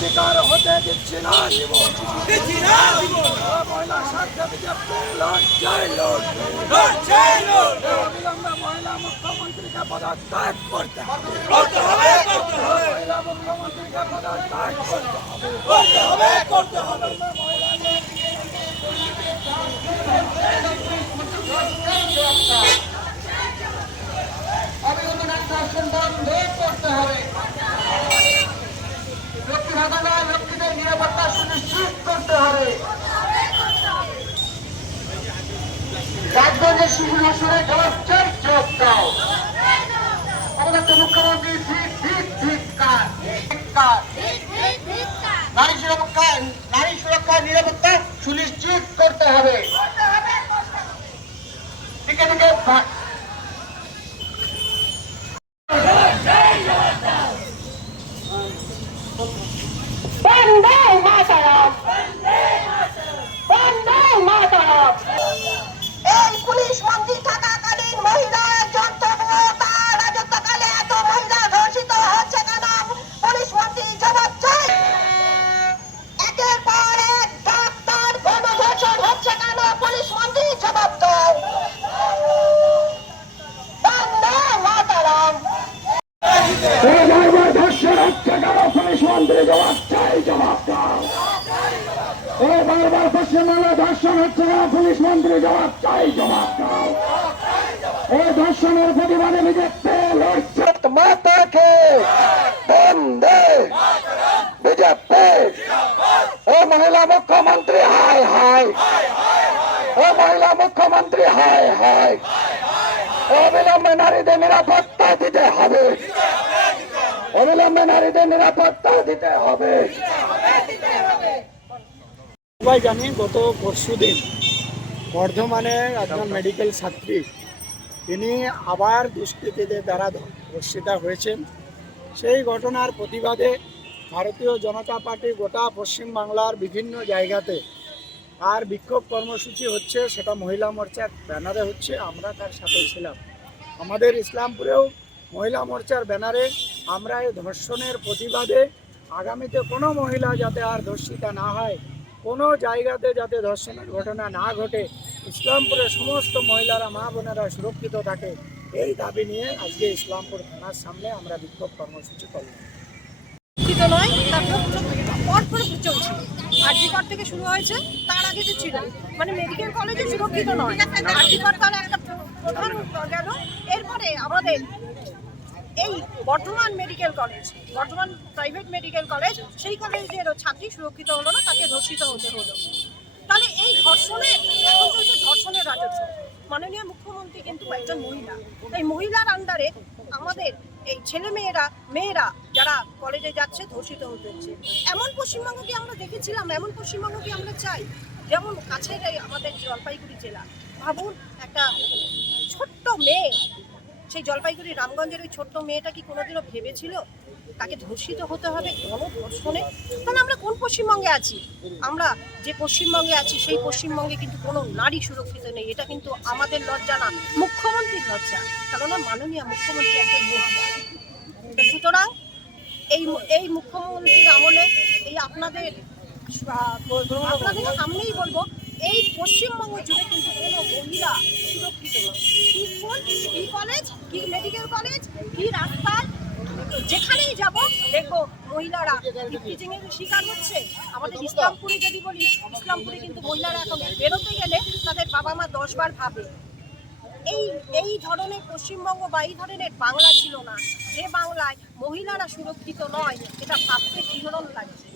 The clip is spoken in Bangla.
শিকার হতে দিচ্ছি না জীবন মহিলা স্বার্থে বিজেপি অবিলম্বে মহিলা মুখ্যমন্ত্রীকে পদত্যাগ করতে হবে মহিলা মুখ্যমন্ত্রীকে পদত্যাগ করতে হবে ধর্ষণ বন্ধ করতে হবে। লক্ষ্মী ভাতানা লক্ষ্মীদের নিরাপত্তা সুনিশ্চিত করতে হবে। রাজগঞ্জের শিশু ধর্ষণের জবাব চাই, জবাব দাও। আমাদের মুখ্যমন্ত্রী নারী সুরক্ষার নিরাপত্তা সুনিশ্চিত করতে হবে। দিকে দিকে পুলিশ মন্ত্রী থাকাকালীন মহিলা একজন তবুও তার রাজত্বকালে এত মহিলা ধর্ষিত হচ্ছে কেন? পুলিশ মন্ত্রী জবাব চাই। একের পর এক ডাক্তার গণধর্ষণ হচ্ছে কেন? পুলিশ মন্ত্রী জবাব দাও। বন্দে মাতরম। ধর্ষণ হচ্ছে কেন? পুলিশ মন্ত্রী জবাব চাই, জবাব দাও। বারবার পশ্চিমবঙ্গে ধর্ষণ হচ্ছে কেন? পুলিশ মন্ত্রী জবাব চাই, জবাব দাও। এই ধর্ষণের প্রতিবাদে বিজেপি লড়ছে। মাতাকে বন্দে বিজেপি। ও মহিলা মুখ্যমন্ত্রী হায় হায়, ও মহিলা মুখ্যমন্ত্রী হায় হায়। অবিলম্বে নারীদের নিরাপত্তা দিতে হবে, অবিলম্বে নারীদের নিরাপত্তা দিতে হবে। সবাই জানি গত পরশুদিন বর্ধমানের একজন মেডিকেল ছাত্রী, তিনি আবার দুষ্কৃতীদের দ্বারা ধর্ষিতা হয়েছেন। সেই ঘটনার প্রতিবাদে ভারতীয় জনতা পার্টি গোটা পশ্চিমবাংলার বিভিন্ন জায়গাতে আর বিক্ষোভ কর্মসূচি হচ্ছে, সেটা মহিলা মোর্চার ব্যানারে হচ্ছে। আমরা তার সাথে ছিলাম। আমাদের ইসলামপুরেও মহিলা মোর্চার ব্যানারে আমরা এই ধর্ষণের প্রতিবাদে আগামীতে কোনো মহিলা যাতে আর ধর্ষিতা না হয়, কোনো জায়গাতে যাতে ধর্ষণের ঘটনা না ঘটে, ইসলামপুরের সমস্ত মহিলারা মা বোনেরা সুরক্ষিত থাকে, এই দাবি নিয়ে আজকে ইসলামপুর থানার সামনে আমরা বিক্ষোভ কর্মসূচি করলাম। নয়, তারপর পরপর চলছে। আরজিকর থেকে শুরু হয়েছে, তার আগে তো ছিল মানে মেডিকেল কলেজে সুরক্ষিত নয়। আরজিকর তার একটা প্রধান গেল। এরপরে আমাদের এই Bardhaman medical college, Bardhaman private medical college, সেই কলেজের ছাত্রী সুরক্ষিত হলো না, তাকে ধর্ষিত হতে হলো। তাহলে এই ধর্ষণের এখন চলছে ধর্ষণের রাজত্ব। মাননীয় মুখ্যমন্ত্রী কিন্তু একজন মহিলা, এই মহিলার আন্ডারে আমাদের এই ছেলে মেয়েরা যারা কলেজে যাচ্ছে ধর্ষিত হচ্ছে। এমন পশ্চিমবঙ্গ কি আমরা দেখেছিলাম? এমন পশ্চিমবঙ্গ কি আমরা চাই? যেমন কাছের আমাদের জলপাইগুড়ি জেলা, ভাবুন একটা ছোট্ট মেয়ে, সেই জলপাইগুড়ি রামগঞ্জের ওই ছোট্ট মেয়েটা কি কোনোদিনও ভেবেছিল তাকে ধর্ষিত হতে হবে গণধর্ষণে? তাহলে আমরা কোন পশ্চিমবঙ্গে আছি? আমরা যে পশ্চিমবঙ্গে আছি সেই পশ্চিমবঙ্গে কিন্তু কোনো নারী সুরক্ষিত নেই। এটা কিন্তু আমাদের লজ্জা না, মুখ্যমন্ত্রীর লজ্জা, কেননা মাননীয় মুখ্যমন্ত্রী একজন মহিলা। সুতরাং এই মুখ্যমন্ত্রীর আমলে এই আপনাদের সামনেই বলবো, এই পশ্চিমবঙ্গ জুড়ে কিন্তু কোনো মহিলা সুরক্ষিত নয়। কি স্কুল, কি কলেজ, কি মেডিকেল কলেজ, কি রাস্তায়, যেখানেই যাব দেখবো মহিলারা টিচিং এর শিকার হচ্ছে। আমাদের ইসলামপুরে যদি বলি, ইসলামপুরে কিন্তু মহিলারা এখন বেরোতে গেলে তাদের বাবা মা 10 বার ভাবে। এই ধরনের পশ্চিমবঙ্গ বা এই ধরনের বাংলা ছিল না, যে বাংলায় মহিলারা সুরক্ষিত নয়, এটা ভাবতে শিহরণ লাগছে।